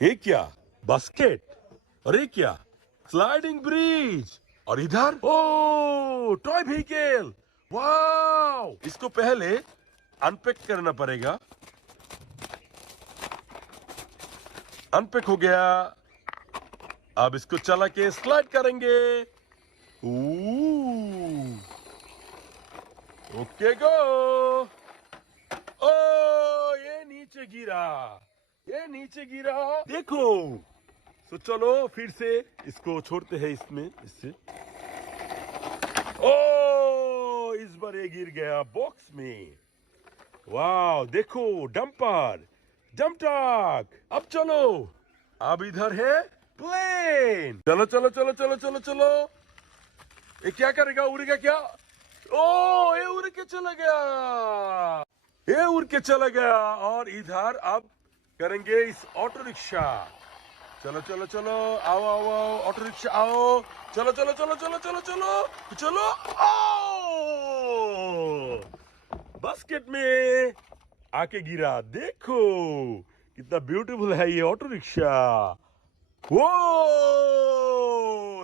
ये क्या? बास्केट? और ये क्या? Sliding bridge. और इधर ओ टॉय व्हीकल। वाओ, इसको पहले अनपैक करना पड़ेगा। अनपैक हो गया। अब इसको चला के स्लाइड करेंगे। Okay go. ओ ये नीचे गिरा, ये नीचे गिरा, देखो। तो चलो फिर से इसको छोड़ते हैं इसमें, इससे। ओ इस बार ये गिर गया बॉक्स में। वाह देखो, डंपर, डंप ट्रक। अब चलो, अब इधर है प्लेन। चलो चलो चलो चलो चलो चलो। ये क्या करेगा? उड़ेगा क्या? ओ ये उड़ के चला गया, ये उड़ के चला गया। और इधर अब करेंगे इस ऑटो रिक्शा। चलो चलो चलो, आओ आओ आओ, ऑटो रिक्शा आओ। चलो चलो चलो चलो चलो चलो चलो। आओ, बास्केट में आके गिरा। देखो कितना ब्यूटीफुल है ये ऑटो रिक्शा। वो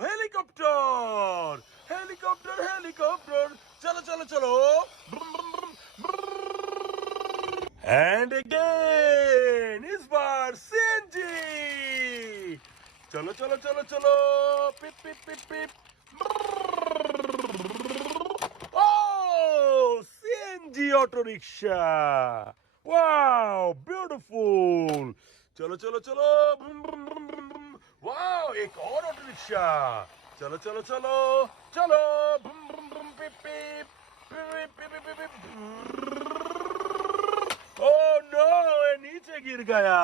हेलीकॉप्टर, हेलीकॉप्टर, हेलीकॉप्टर। चलो चलो चलो। एंड अगेन, इस बार सीएनजी। चलो चलो चलो चलो, पिप पिप पिप पिप। ओ CNG auto rickshaw. Wow beautiful. चलो चलो चलो। वाओ एक और ऑटो रिक्शा। चलो चलो चलो चलो। पिप पिप पिप पिप पिप पिप। ओह नो, ये नीचे गिर गया।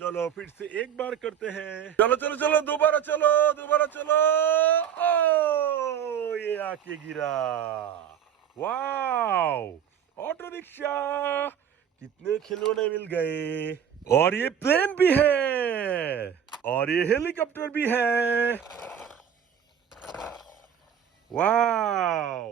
चलो फिर से एक बार करते हैं। चलो चलो चलो, दोबारा चलो, दोबारा चलो। ओ ये आके गिरा। वाओ ऑटो रिक्शा, कितने खिलौने मिल गए। और ये प्लेन भी है, और ये हेलीकॉप्टर भी है। वाओ